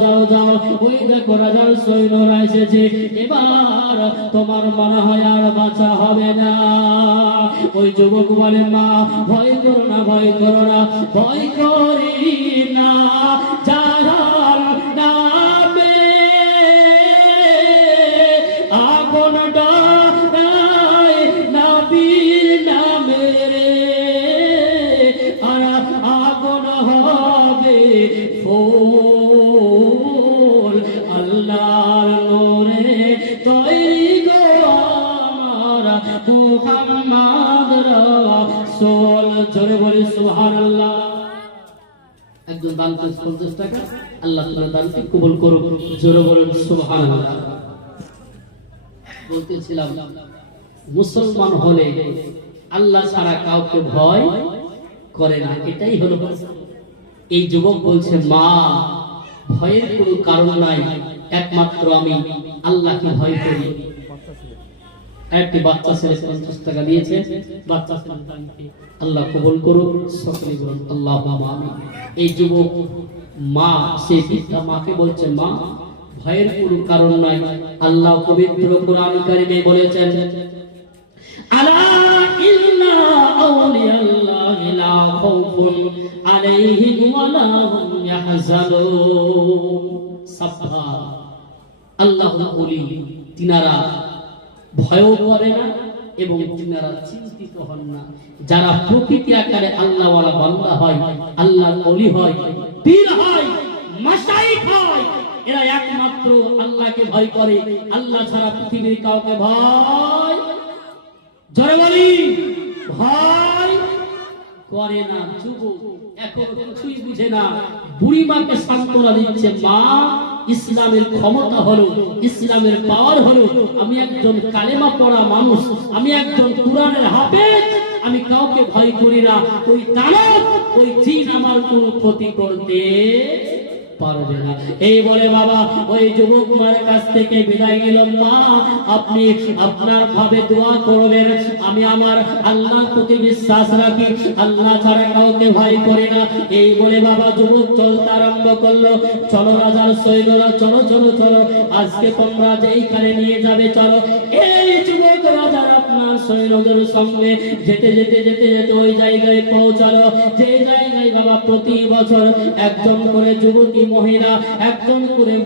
যাও যাও, ওই দেখো রাজার সৈন্যরা এসেছে, এবার তোমার মনে হয় আর বাঁচা হবে না। ওই যুবক বলে, মা ভয় করো না, ভয় করো না, ভয় করি না, যাহার নামে আগুন ডরায়, নবীর নামে আর আগুন হবে ফুল, আল্লাহর নূরে তৈরি গো আমার মুহাম্মদ রাসূল। জোরে বলি সুবহানাল্লাহ। একজন দান করেছে 50 টাকা, আল্লাহ তাআলা দানকে কবুল করুক। জোরে বলুন সুবহানাল্লাহ। বলতেছিলাম, মুসলমান হলে আল্লাহ ছাড়া কাউকে ভয় করে না, এটাই হলো। এই যুবক বলছে, মা ভয়ের কোনো কারণ নাই, একমাত্র আমি আল্লাহকে ভয় করি। একটি বাচ্চা ছেলে 50 টাকা দিয়েছে, বাচ্চা ছেলের দানকে আল্লাহ কবুল করুক। সকলে বলুন আল্লাহুম্মা আমিন। এই যুবক মা, সেই বৃদ্ধা মাকে বলছে, মা ভয়ের কোনো কারণ নাই, আল্লাহ পবিত্র কোরআন কারিমে বলেছেন, আলা ইন্না আউলিয়াল্লাহি লা খাউফুন আলাইহিম ওয়া লা হুম ইয়াহজানুন। সাব্বা, আল্লাহর ওলি তিনারা ভয়ও করে না এবং তিনারা চিন্তিত হন না। যারা প্রকৃতি আকারে আল্লাহওয়ালা বান্দা হয়, আল্লাহর ওলি হয়, পীর হয়, মাশাইখ হয়, এরা একমাত্র আল্লাহকে ভয় করে। আল্লাহ ছাড়া পৃথিবীর কাউকে ভয়, জোরে বলি, ভয় করে না। যুবক এখন কিছুই বুঝে না, বুড়ি মাকে সান্ত্বনা দিচ্ছে, মা ইসলামের ক্ষমতা হলো, ইসলামের পাওয়ার হলো, আমি একজন কালেমা পড়া মানুষ, আমি একজন কুরআনের হাফেজ, আমি কাউকে ভয় করি না। ওই দানব, ওই জিন আমার কোনো ক্ষতি করতে পারবে না। এই বলে বাবা ওই যুবক মার কাছ থেকে বিদায় নিল। মা আপনি আপনার ভাবে দোয়া করবেন, আমি আমার আল্লাহর প্রতি বিশ্বাস রাখি, আল্লাহ ছাড়া কাউকে ভয় করি না। এই বলে বাবা যুবক চলতে আরম্ভ করলো। চলো রাজার সৈন্যরা, চলো চলো চলো, আজকে তোমরা যেইখানে নিয়ে যাবে চলো। এই যুবক রাজার আপনার সৈন্যদের সঙ্গে যেতে যেতে যেতে যেতে ওই জায়গায় পৌঁছালো, যে জায়গায় বাবা প্রতি বছর একজন করে যুবতী মহিলা, একজন করে